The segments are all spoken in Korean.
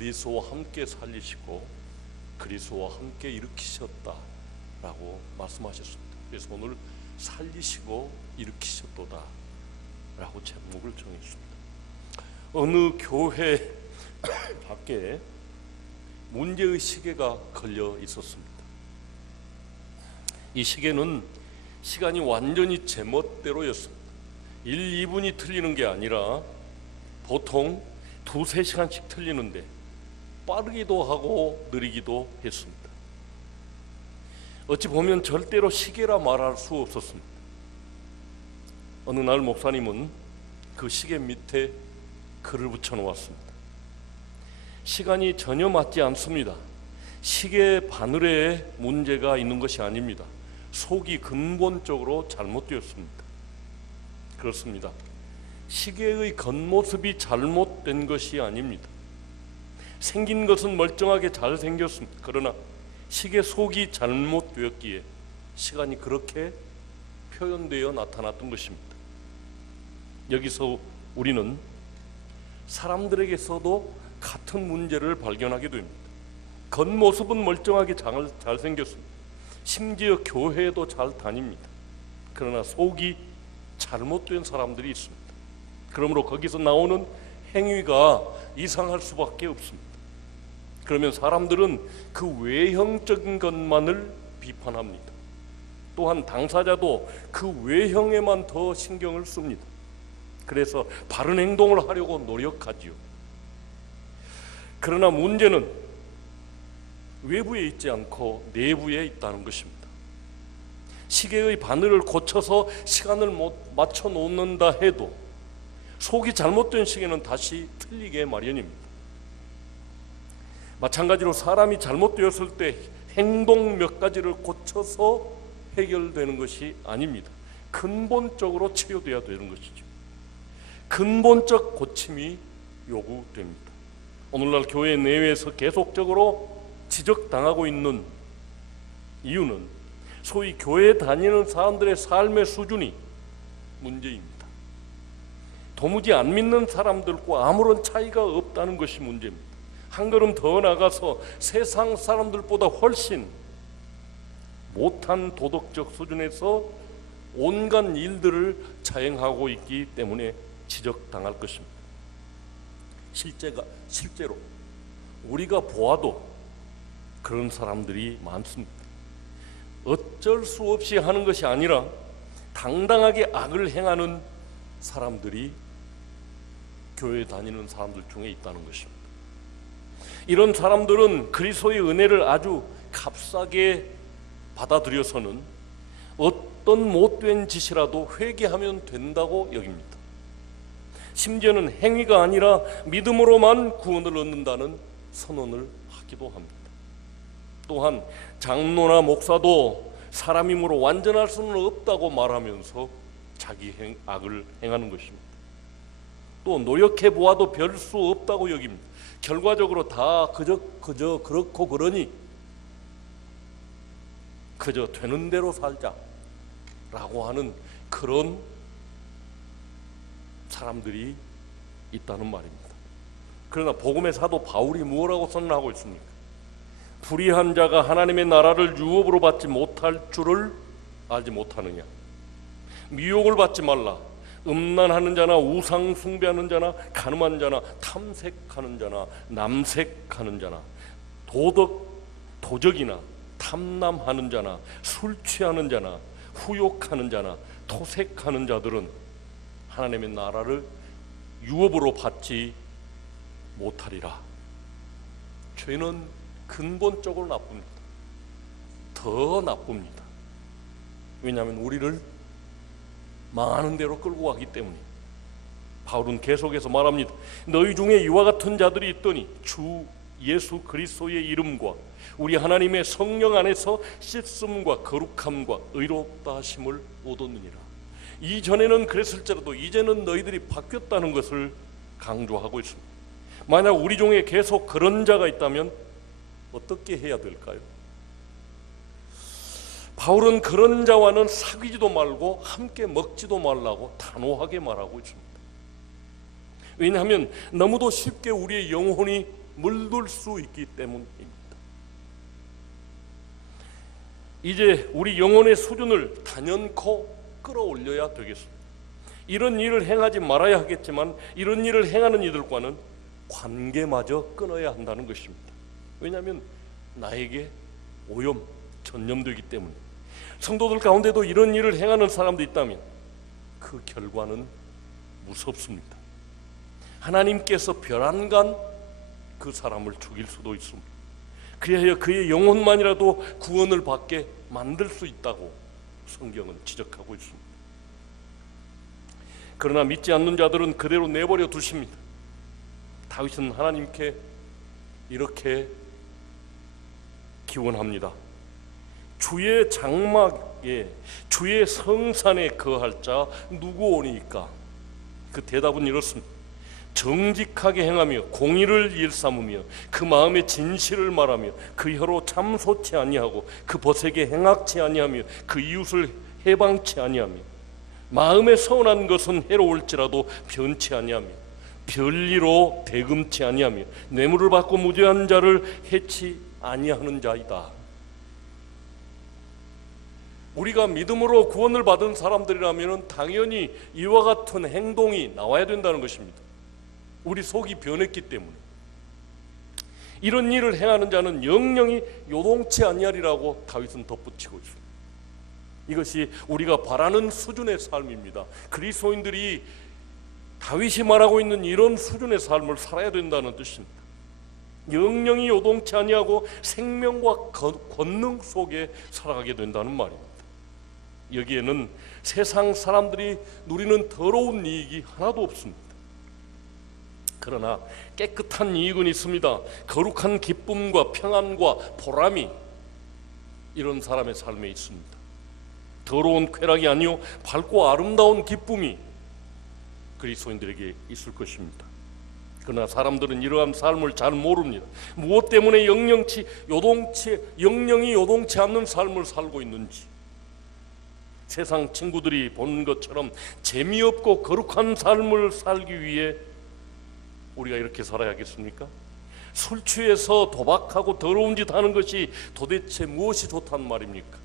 그리스도와 함께 살리시고 그리스도와 함께 일으키셨다라고 말씀하셨습니다. 그래서 오늘 살리시고 일으키셨도다 라고 제목을 정했습니다. 어느 교회 밖에 문제의 시계가 걸려 있었습니다. 이 시계는 시간이 완전히 제멋대로였습니다. 1, 2분이 틀리는 게 아니라 보통 2, 3시간씩 틀리는데 빠르기도 하고 느리기도 했습니다. 어찌 보면 절대로 시계라 말할 수 없었습니다. 어느 날 목사님은 그 시계 밑에 글을 붙여놓았습니다. 시간이 전혀 맞지 않습니다. 시계 바늘에 문제가 있는 것이 아닙니다. 속이 근본적으로 잘못되었습니다. 그렇습니다. 시계의 겉모습이 잘못된 것이 아닙니다. 생긴 것은 멀쩡하게 잘 생겼습니다. 그러나 시계 속이 잘못되었기에 시간이 그렇게 표현되어 나타났던 것입니다. 여기서 우리는 사람들에게서도 같은 문제를 발견하게 됩니다. 겉모습은 멀쩡하게 잘 생겼습니다. 심지어 교회에도 잘 다닙니다. 그러나 속이 잘못된 사람들이 있습니다. 그러므로 거기서 나오는 행위가 이상할 수밖에 없습니다. 그러면 사람들은 그 외형적인 것만을 비판합니다. 또한 당사자도 그 외형에만 더 신경을 씁니다. 그래서 바른 행동을 하려고 노력하지요. 그러나 문제는 외부에 있지 않고 내부에 있다는 것입니다. 시계의 바늘을 고쳐서 시간을 맞춰 놓는다 해도 속이 잘못된 시계는 다시 틀리게 마련입니다. 마찬가지로 사람이 잘못되었을 때 행동 몇 가지를 고쳐서 해결되는 것이 아닙니다. 근본적으로 치료되어야 되는 것이죠. 근본적 고침이 요구됩니다. 오늘날 교회 내외에서 계속적으로 지적당하고 있는 이유는 소위 교회 다니는 사람들의 삶의 수준이 문제입니다. 도무지 안 믿는 사람들과 아무런 차이가 없다는 것이 문제입니다. 한 걸음 더 나가서 세상 사람들보다 훨씬 못한 도덕적 수준에서 온갖 일들을 자행하고 있기 때문에 지적당할 것입니다. 실제로 우리가 보아도 그런 사람들이 많습니다. 어쩔 수 없이 하는 것이 아니라 당당하게 악을 행하는 사람들이 교회 다니는 사람들 중에 있다는 것입니다. 이런 사람들은 그리스도의 은혜를 아주 값싸게 받아들여서는 어떤 못된 짓이라도 회개하면 된다고 여깁니다. 심지어는 행위가 아니라 믿음으로만 구원을 얻는다는 선언을 하기도 합니다. 또한 장로나 목사도 사람 힘으로 완전할 수는 없다고 말하면서 자기 악을 행하는 것입니다. 또 노력해 보아도 별 수 없다고 여깁니다. 결과적으로 다 그저 그렇고 그러니 그저 되는 대로 살자라고 하는 그런 사람들이 있다는 말입니다. 그러나 복음의 사도 바울이 무엇라고 선언하고 있습니까? 불의한 자가 하나님의 나라를 유업으로 받지 못할 줄을 알지 못하느냐. 미혹을 받지 말라. 음란하는 자나 우상 숭배하는 자나 간음한 자나 탐색하는 자나 남색하는 자나 도적이나 탐남하는 자나 술 취하는 자나 후욕하는 자나 토색하는 자들은 하나님의 나라를 유업으로 받지 못하리라. 죄는 근본적으로 나쁩니다. 더 나쁩니다. 왜냐하면 우리를 망하는 대로 끌고 가기 때문입니다. 바울은 계속해서 말합니다. 너희 중에 이와 같은 자들이 있더니 주 예수 그리스도의 이름과 우리 하나님의 성령 안에서 씻음과 거룩함과 의롭다 하심을 얻었느니라. 이전에는 그랬을지라도 이제는 너희들이 바뀌었다는 것을 강조하고 있습니다. 만약 우리 중에 계속 그런 자가 있다면 어떻게 해야 될까요? 바울은 그런 자와는 사귀지도 말고 함께 먹지도 말라고 단호하게 말하고 있습니다. 왜냐하면 너무도 쉽게 우리의 영혼이 물들 수 있기 때문입니다. 이제 우리 영혼의 수준을 단연코 끌어올려야 되겠습니다. 이런 일을 행하지 말아야 하겠지만 이런 일을 행하는 이들과는 관계마저 끊어야 한다는 것입니다. 왜냐하면 나에게 오염, 전염되기 때문에. 성도들 가운데도 이런 일을 행하는 사람도 있다면 그 결과는 무섭습니다. 하나님께서 별안간 그 사람을 죽일 수도 있습니다. 그리하여 그의 영혼만이라도 구원을 받게 만들 수 있다고 성경은 지적하고 있습니다. 그러나 믿지 않는 자들은 그대로 내버려 두십니다. 다윗은 하나님께 이렇게 기원합니다. 주의 장막에 주의 성산에 거할 자 누구 오니까? 그 대답은 이렇습니다. 정직하게 행하며 공의를 일삼으며 그 마음에 진실을 말하며 그 혀로 참소치 아니하고 그 벗에게 행악치 아니하며 그 이웃을 해방치 아니하며 마음에 서운한 것은 해로울지라도 변치 아니하며 별리로 대금치 아니하며 뇌물을 받고 무죄한 자를 해치 아니하는 자이다. 우리가 믿음으로 구원을 받은 사람들이라면 당연히 이와 같은 행동이 나와야 된다는 것입니다. 우리 속이 변했기 때문에. 이런 일을 행하는 자는 영영이 요동치 아니하리라고 다윗은 덧붙이고 있습니다. 이것이 우리가 바라는 수준의 삶입니다. 그리스도인들이 다윗이 말하고 있는 이런 수준의 삶을 살아야 된다는 뜻입니다. 영영이 요동치 아니하고 생명과 권능 속에 살아가게 된다는 말입니다. 여기에는 세상 사람들이 누리는 더러운 이익이 하나도 없습니다. 그러나 깨끗한 이익은 있습니다. 거룩한 기쁨과 평안과 보람이 이런 사람의 삶에 있습니다. 더러운 쾌락이 아니요 밝고 아름다운 기쁨이 그리스도인들에게 있을 것입니다. 그러나 사람들은 이러한 삶을 잘 모릅니다. 무엇 때문에 영영이 요동치 않는 삶을 살고 있는지. 세상 친구들이 보는 것처럼 재미없고 거룩한 삶을 살기 위해 우리가 이렇게 살아야겠습니까? 술 취해서 도박하고 더러운 짓 하는 것이 도대체 무엇이 좋다는 말입니까?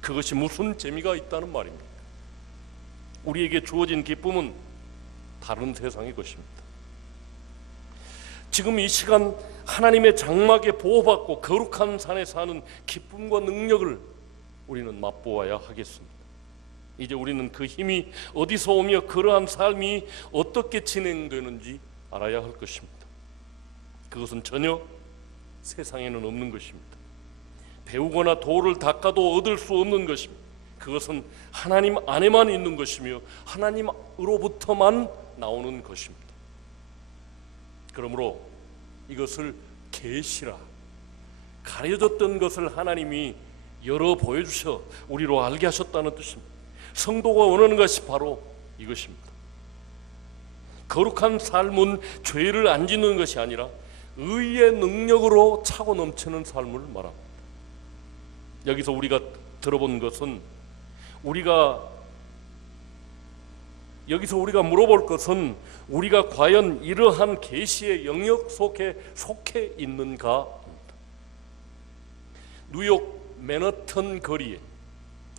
그것이 무슨 재미가 있다는 말입니까? 우리에게 주어진 기쁨은 다른 세상의 것입니다. 지금 이 시간 하나님의 장막에 보호받고 거룩한 산에 사는 기쁨과 능력을 우리는 맛보아야 하겠습니다. 이제 우리는 그 힘이 어디서 오며 그러한 삶이 어떻게 진행되는지 알아야 할 것입니다. 그것은 전혀 세상에는 없는 것입니다. 배우거나 도를 닦아도 얻을 수 없는 것입니다. 그것은 하나님 안에만 있는 것이며 하나님으로부터만 나오는 것입니다. 그러므로 이것을 계시라, 가려졌던 것을 하나님이 열어 보여주셔 우리로 알게 하셨다는 뜻입니다. 성도가 원하는 것이 바로 이것입니다. 거룩한 삶은 죄를 안 짓는 것이 아니라 의의 능력으로 차고 넘치는 삶을 말합니다. 여기서 우리가 들어본 것은 여기서 우리가 물어볼 것은 우리가 과연 이러한 계시의 영역 속에 속해 있는가입니다. 뉴욕 맨하튼 거리에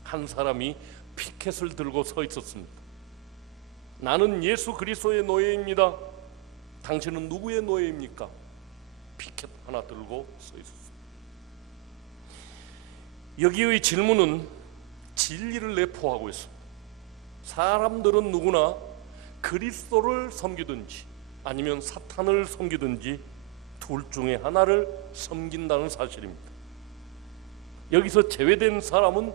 한 사람이 피켓을 들고 서 있었습니다. 나는 예수 그리스도의 노예입니다. 당신은 누구의 노예입니까? 피켓 하나 들고 서 있었습니다. 여기의 질문은 진리를 내포하고 있습니다. 사람들은 누구나 그리스도를 섬기든지 아니면 사탄을 섬기든지 둘 중에 하나를 섬긴다는 사실입니다. 여기서 제외된 사람은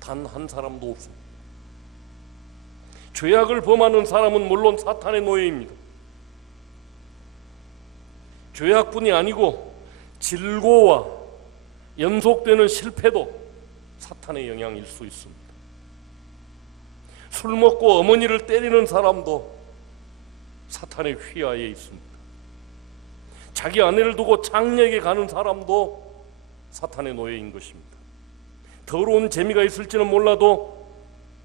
단 한 사람도 없습니다. 죄악을 범하는 사람은 물론 사탄의 노예입니다. 죄악뿐이 아니고 질고와 연속되는 실패도 사탄의 영향일 수 있습니다. 술 먹고 어머니를 때리는 사람도 사탄의 휘하에 있습니다. 자기 아내를 두고 장례에 가는 사람도 사탄의 노예인 것입니다. 더러운 재미가 있을지는 몰라도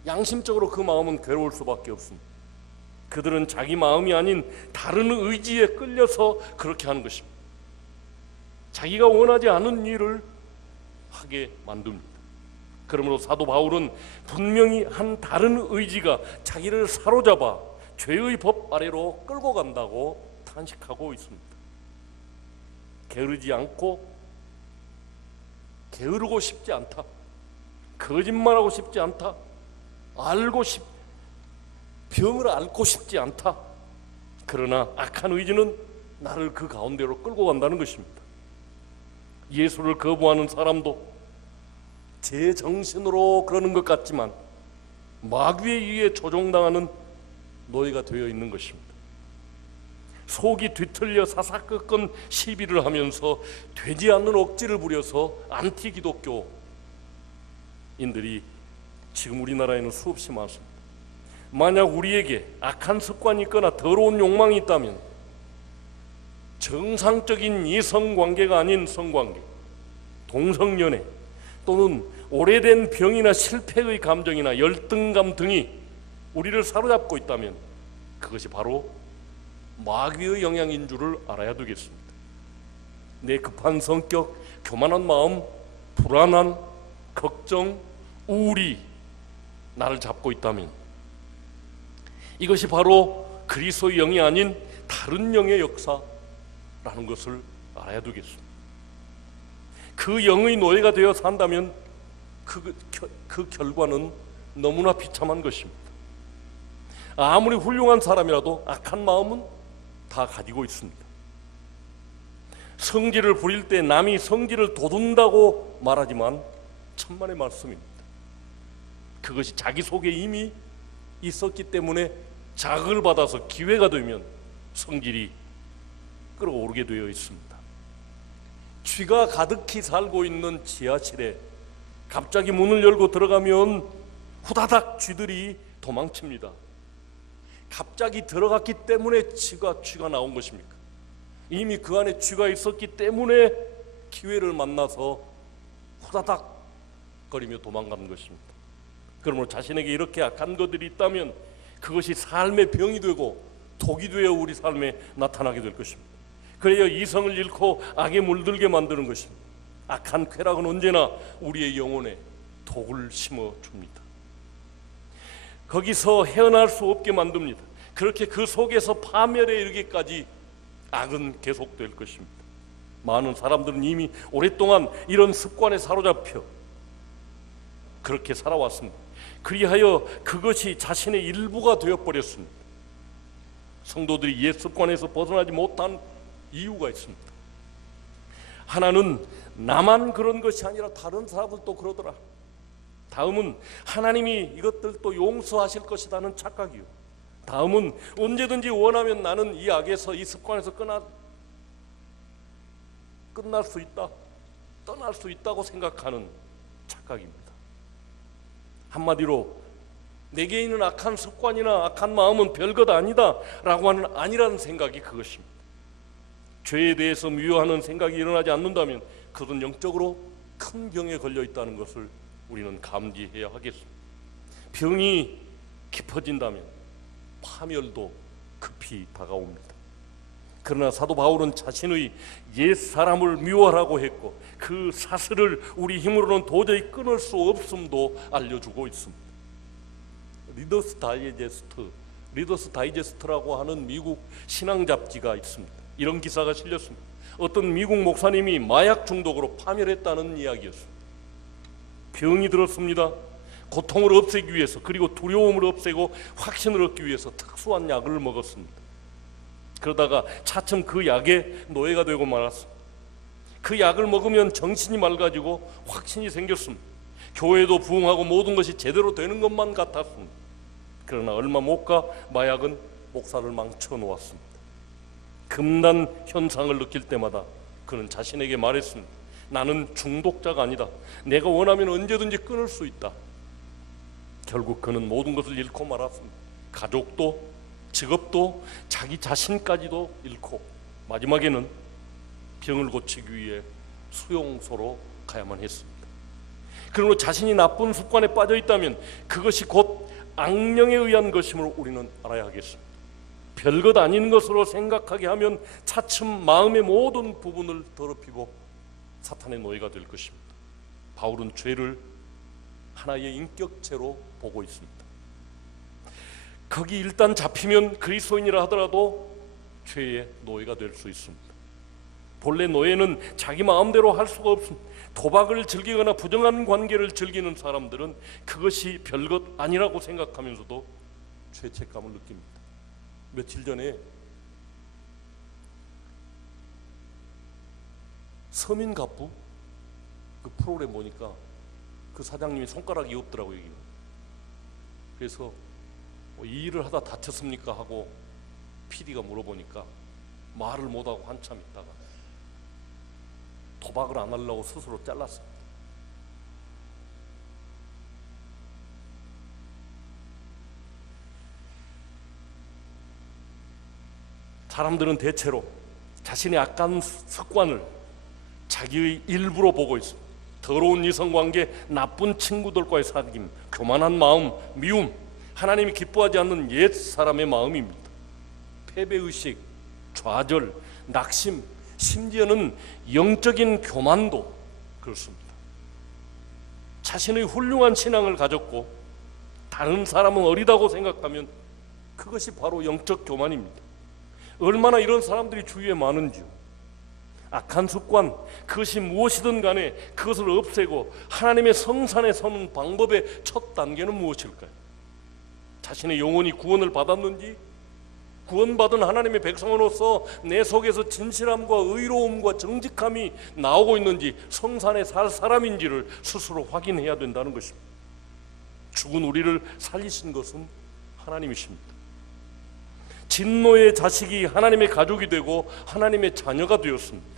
양심적으로 그 마음은 괴로울 수밖에 없습니다. 그들은 자기 마음이 아닌 다른 의지에 끌려서 그렇게 하는 것입니다. 자기가 원하지 않은 일을 하게 만듭니다. 그러므로 사도 바울은 분명히 한 다른 의지가 자기를 사로잡아 죄의 법 아래로 끌고 간다고 탄식하고 있습니다. 게으르지 않고 게으르고 싶지 않다. 거짓말하고 싶지 않다. 병을 앓고 싶지 않다. 그러나 악한 의지는 나를 그 가운데로 끌고 간다는 것입니다. 예수를 거부하는 사람도 제 정신으로 그러는 것 같지만 마귀에 의해 조종당하는 노예가 되어 있는 것입니다. 속이 뒤틀려 사사건건 시비를 하면서 되지 않는 억지를 부려서 안티 기독교인들이 지금 우리나라에는 수없이 많습니다. 만약 우리에게 악한 습관이 있거나 더러운 욕망이 있다면 정상적인 이성관계가 아닌 성관계, 동성연애 또는 오래된 병이나 실패의 감정이나 열등감 등이 우리를 사로잡고 있다면 그것이 바로 마귀의 영향인 줄을 알아야 되겠습니다. 내 급한 성격, 교만한 마음, 불안한 걱정, 우울이 나를 잡고 있다면 이것이 바로 그리스도의 영이 아닌 다른 영의 역사라는 것을 알아야 되겠습니다. 그 영의 노예가 되어 산다면 그 결과는 너무나 비참한 것입니다. 아무리 훌륭한 사람이라도 악한 마음은 다 가지고 있습니다. 성질을 부릴 때 남이 성질을 돋운다고 말하지만 천만의 말씀입니다. 그것이 자기 속에 이미 있었기 때문에 자극을 받아서 기회가 되면 성질이 끌어오르게 되어 있습니다. 쥐가 가득히 살고 있는 지하실에 갑자기 문을 열고 들어가면 후다닥 쥐들이 도망칩니다. 갑자기 들어갔기 때문에 쥐가 나온 것입니까? 이미 그 안에 쥐가 있었기 때문에 기회를 만나서 후다닥 거리며 도망가는 것입니다. 그러므로 자신에게 이렇게 악한 것들이 있다면 그것이 삶의 병이 되고 독이 되어 우리 삶에 나타나게 될 것입니다. 그래야 이성을 잃고 악에 물들게 만드는 것입니다. 악한 쾌락은 언제나 우리의 영혼에 독을 심어줍니다. 거기서 헤어날 수 없게 만듭니다. 그렇게 그 속에서 파멸에 이르기까지 악은 계속될 것입니다. 많은 사람들은 이미 오랫동안 이런 습관에 사로잡혀 그렇게 살아왔습니다. 그리하여 그것이 자신의 일부가 되어버렸습니다. 성도들이 옛 습관에서 벗어나지 못한 이유가 있습니다. 하나는 나만 그런 것이 아니라 다른 사람들도 그러더라. 다음은 하나님이 이것들도 용서하실 것이라는 착각이요. 다음은 언제든지 원하면 나는 이 악에서, 이 습관에서 끝날 수 있다, 떠날 수 있다고 생각하는 착각입니다. 한마디로 내게 있는 악한 습관이나 악한 마음은 별것 아니다 라고 하는 아니라는 생각이 그것입니다. 죄에 대해서 미워하는 생각이 일어나지 않는다면 그것은 영적으로 큰 병에 걸려 있다는 것을 우리는 감지해야 하겠습니다. 병이 깊어진다면 파멸도 급히 다가옵니다. 그러나 사도 바울은 자신의 옛 사람을 미워하라고 했고 그 사슬을 우리 힘으로는 도저히 끊을 수 없음도 알려주고 있습니다. 리더스 다이제스트라고 하는 미국 신앙 잡지가 있습니다. 이런 기사가 실렸습니다. 어떤 미국 목사님이 마약 중독으로 파멸했다는 이야기였습니다. 병이 들었습니다. 고통을 없애기 위해서, 그리고 두려움을 없애고 확신을 얻기 위해서 특수한 약을 먹었습니다. 그러다가 차츰 그 약에 노예가 되고 말았습니다. 그 약을 먹으면 정신이 맑아지고 확신이 생겼습니다. 교회도 부흥하고 모든 것이 제대로 되는 것만 같았습니다. 그러나 얼마 못 가 마약은 목사를 망쳐 놓았습니다. 금단 현상을 느낄 때마다 그는 자신에게 말했습니다. 나는 중독자가 아니다. 내가 원하면 언제든지 끊을 수 있다. 결국 그는 모든 것을 잃고 말았습니다. 가족도, 직업도, 자기 자신까지도 잃고 마지막에는 병을 고치기 위해 수용소로 가야만 했습니다. 그러므로 자신이 나쁜 습관에 빠져 있다면 그것이 곧 악령에 의한 것임을 우리는 알아야 하겠습니다. 별것 아닌 것으로 생각하게 하면 차츰 마음의 모든 부분을 더럽히고 사탄의 노예가 될 것입니다. 바울은 죄를 하나의 인격체로 보고 있습니다. 거기 일단 잡히면 그리스도인이라 하더라도 죄의 노예가 될 수 있습니다. 본래 노예는 자기 마음대로 할 수가 없습니다. 도박을 즐기거나 부정한 관계를 즐기는 사람들은 그것이 별것 아니라고 생각하면서도 죄책감을 느낍니다. 며칠 전에 서민갑부 그 프로그램 보니까 그 사장님이 손가락이 없더라고요. 그래서 이 일을 하다 다쳤습니까? 하고 PD가 물어보니까 말을 못하고 한참 있다가 도박을 안 하려고 스스로 잘랐습니다. 사람들은 대체로 자신의 악한 습관을 자기의 일부로 보고 있습니다. 더러운 이성관계, 나쁜 친구들과의 사귐, 교만한 마음, 미움, 하나님이 기뻐하지 않는 옛 사람의 마음입니다. 패배의식, 좌절, 낙심, 심지어는 영적인 교만도 그렇습니다. 자신의 훌륭한 신앙을 가졌고 다른 사람은 어리다고 생각하면 그것이 바로 영적 교만입니다. 얼마나 이런 사람들이 주위에 많은지요. 악한 습관, 그것이 무엇이든 간에 그것을 없애고 하나님의 성산에 서는 방법의 첫 단계는 무엇일까요? 자신의 영혼이 구원을 받았는지, 구원받은 하나님의 백성으로서 내 속에서 진실함과 의로움과 정직함이 나오고 있는지, 성산에 살 사람인지를 스스로 확인해야 된다는 것입니다. 죽은 우리를 살리신 것은 하나님이십니다. 진노의 자식이 하나님의 가족이 되고 하나님의 자녀가 되었습니다.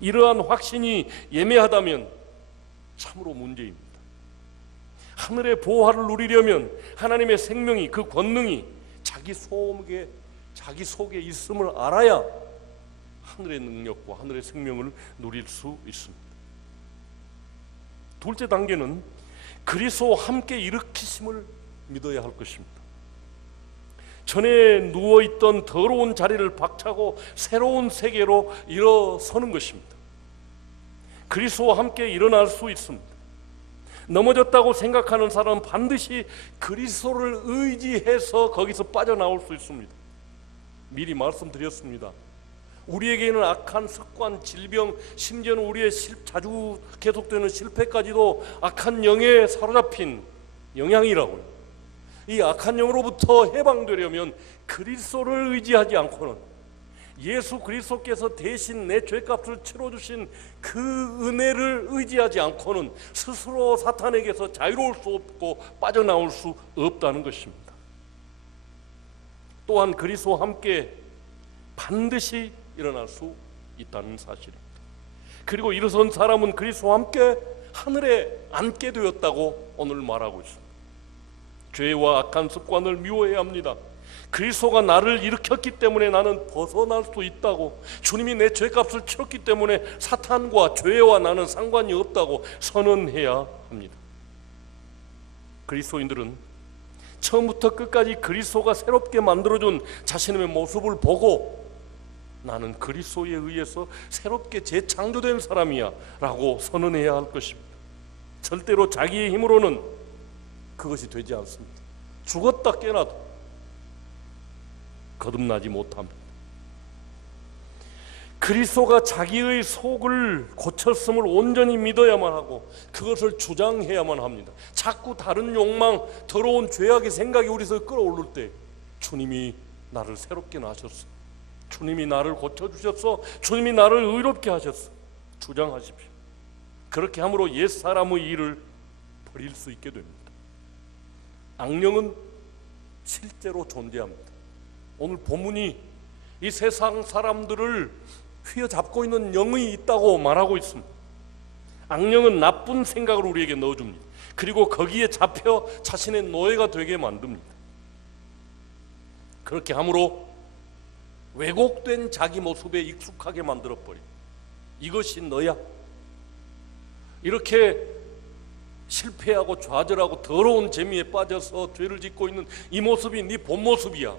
이러한 확신이 예매하다면 참으로 문제입니다. 하늘의 보화를 누리려면 하나님의 생명이, 그 권능이 자기 속에 있음을 알아야 하늘의 능력과 하늘의 생명을 누릴 수 있습니다. 둘째 단계는 그리스도와 함께 일으키심을 믿어야 할 것입니다. 전에 누워있던 더러운 자리를 박차고 새로운 세계로 일어서는 것입니다. 그리스도와 함께 일어날 수 있습니다. 넘어졌다고 생각하는 사람은 반드시 그리스도를 의지해서 거기서 빠져나올 수 있습니다. 미리 말씀드렸습니다. 우리에게는 악한 습관, 질병, 심지어는 우리의 자주 계속되는 실패까지도 악한 영에 사로잡힌 영향이라고요. 이 악한 영으로부터 해방되려면 그리스도를 의지하지 않고는, 예수 그리스도께서 대신 내 죄값을 치러주신 그 은혜를 의지하지 않고는 스스로 사탄에게서 자유로울 수 없고 빠져나올 수 없다는 것입니다. 또한 그리스도와 함께 반드시 일어날 수 있다는 사실입니다. 그리고 일어선 사람은 그리스도와 함께 하늘에 앉게 되었다고 오늘 말하고 있습니다. 죄와 악한 습관을 미워해야 합니다. 그리스도가 나를 일으켰기 때문에 나는 벗어날 수 있다고, 주님이 내 죄값을 치렀기 때문에 사탄과 죄와 나는 상관이 없다고 선언해야 합니다. 그리스도인들은 처음부터 끝까지 그리스도가 새롭게 만들어준 자신의 모습을 보고 나는 그리스도에 의해서 새롭게 재창조된 사람이야 라고 선언해야 할 것입니다. 절대로 자기의 힘으로는 그것이 되지 않습니다. 죽었다 깨나도 거듭나지 못합니다. 그리스도가 자기의 속을 고쳤음을 온전히 믿어야만 하고 그것을 주장해야만 합니다. 자꾸 다른 욕망, 더러운 죄악의 생각이 우리 속에 끌어오를 때 주님이 나를 새롭게 하셨어, 주님이 나를 고쳐주셨어, 주님이 나를 의롭게 하셨어, 주장하십시오. 그렇게 함으로 옛사람의 일을 버릴 수 있게 됩니다. 악령은 실제로 존재합니다. 오늘 본문이 이 세상 사람들을 휘어잡고 있는 영이 있다고 말하고 있습니다. 악령은 나쁜 생각을 우리에게 넣어줍니다. 그리고 거기에 잡혀 자신의 노예가 되게 만듭니다. 그렇게 함으로 왜곡된 자기 모습에 익숙하게 만들어버립니다. 이것이 너야. 이렇게 실패하고 좌절하고 더러운 재미에 빠져서 죄를 짓고 있는 이 모습이 네 본 모습이야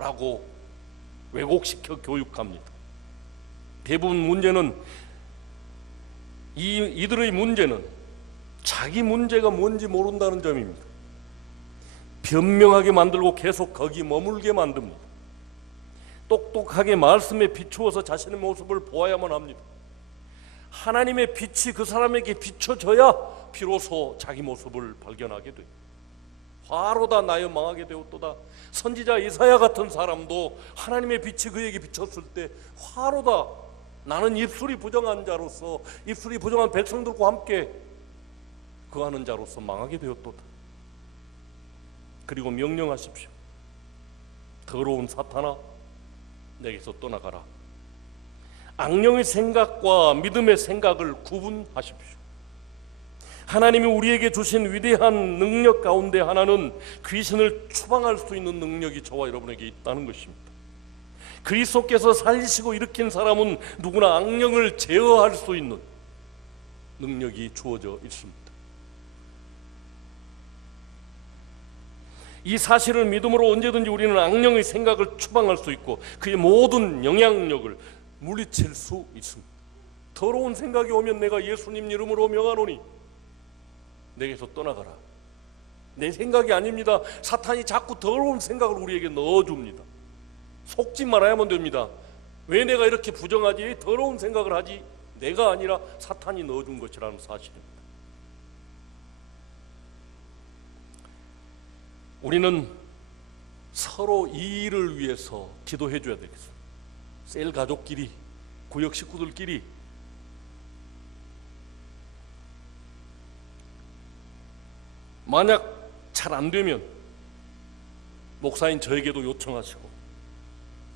라고 왜곡시켜 교육합니다. 대부분 문제는 이들의 문제는 자기 문제가 뭔지 모른다는 점입니다. 변명하게 만들고 계속 거기 머물게 만듭니다. 똑똑하게 말씀에 비추어서 자신의 모습을 보아야만 합니다. 하나님의 빛이 그 사람에게 비춰져야 비로소 자기 모습을 발견하게 돼요. 화로다 나여 망하게 되었도다. 선지자 이사야 같은 사람도 하나님의 빛이 그에게 비쳤을 때 화로다, 나는 입술이 부정한 자로서, 입술이 부정한 백성들과 함께 거하는 자로서 망하게 되었도다. 그리고 명령하십시오. 더러운 사탄아, 내게서 떠나가라. 악령의 생각과 믿음의 생각을 구분하십시오. 하나님이 우리에게 주신 위대한 능력 가운데 하나는 귀신을 추방할 수 있는 능력이 저와 여러분에게 있다는 것입니다. 그리스도께서 살리시고 일으킨 사람은 누구나 악령을 제어할 수 있는 능력이 주어져 있습니다. 이 사실을 믿음으로 언제든지 우리는 악령의 생각을 추방할 수 있고 그의 모든 영향력을 물리칠 수 있습니다. 더러운 생각이 오면 내가 예수님 이름으로 명하노니 내게서 떠나가라. 내 생각이 아닙니다. 사탄이 자꾸 더러운 생각을 우리에게 넣어줍니다. 속지 말아야만 됩니다. 왜 내가 이렇게 부정하지? 더러운 생각을 하지? 내가 아니라 사탄이 넣어준 것이라는 사실입니다. 우리는 서로 이 일을 위해서 기도해 줘야 되겠습니다. 셀 가족끼리, 구역 식구들끼리 만약 잘 안 되면 목사인 저에게도 요청하시고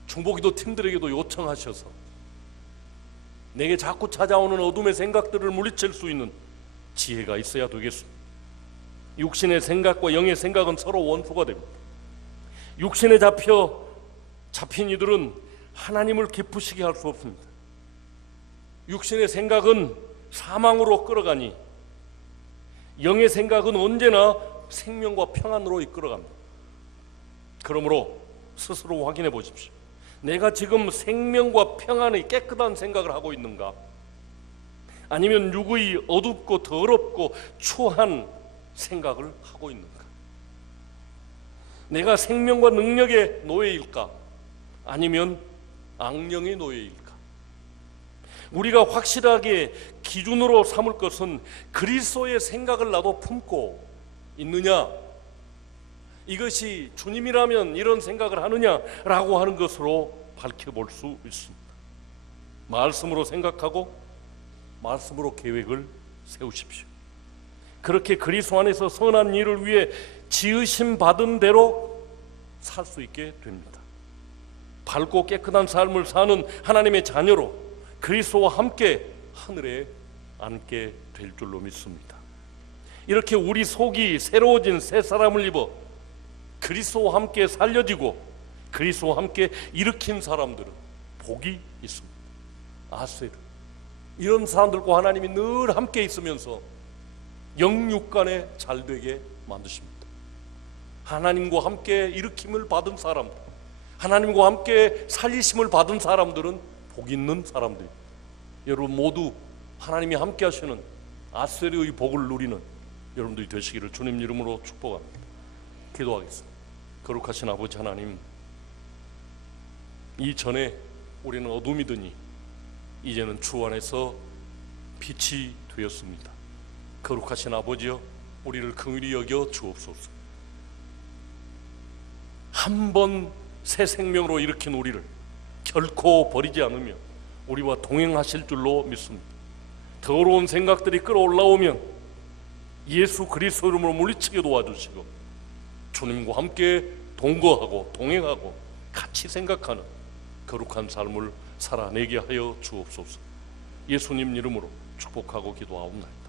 중보기도 팀들에게도 요청하셔서 내게 자꾸 찾아오는 어둠의 생각들을 물리칠 수 있는 지혜가 있어야 되겠습니다. 육신의 생각과 영의 생각은 서로 원수가 됩니다. 육신에 잡힌 이들은 하나님을 기쁘시게 할 수 없습니다. 육신의 생각은 사망으로 끌어가니 영의 생각은 언제나 생명과 평안으로 이끌어갑니다. 그러므로 스스로 확인해 보십시오. 내가 지금 생명과 평안의 깨끗한 생각을 하고 있는가? 아니면 육의 어둡고 더럽고 추한 생각을 하고 있는가? 내가 생명과 능력의 노예일까? 아니면 악령의 노예일까? 우리가 확실하게 기준으로 삼을 것은 그리스도의 생각을 나도 품고 있느냐, 이것이 주님이라면 이런 생각을 하느냐라고 하는 것으로 밝혀볼 수 있습니다. 말씀으로 생각하고 말씀으로 계획을 세우십시오. 그렇게 그리스도 안에서 선한 일을 위해 지으심 받은 대로 살 수 있게 됩니다. 밝고 깨끗한 삶을 사는 하나님의 자녀로 그리스도와 함께 하늘에 앉게 될 줄로 믿습니다. 이렇게 우리 속이 새로워진 새 사람을 입어 그리스도와 함께 살려지고 그리스도와 함께 일으킨 사람들은 복이 있습니다. 아세르, 이런 사람들과 하나님이 늘 함께 있으면서 영육간에 잘되게 만드십니다. 하나님과 함께 일으킴을 받은 사람들, 하나님과 함께 살리심을 받은 사람들은 복 있는 사람들. 여러분 모두 하나님이 함께 하시는 아세르의 복을 누리는 여러분들이 되시기를 주님 이름으로 축복합니다. 기도하겠습니다. 거룩하신 아버지 하나님, 이전에 우리는 어둠이더니 이제는 주 안에서 빛이 되었습니다. 거룩하신 아버지여, 우리를 긍휼히 여겨 주옵소서. 한 번 새 생명으로 일으킨 우리를 결코 버리지 않으며 우리와 동행하실 줄로 믿습니다. 더러운 생각들이 끌어올라오면 예수 그리스도 이름으로 물리치게 도와주시고 주님과 함께 동거하고 동행하고 같이 생각하는 거룩한 삶을 살아내게 하여 주옵소서. 예수님 이름으로 축복하고 기도하옵나이다.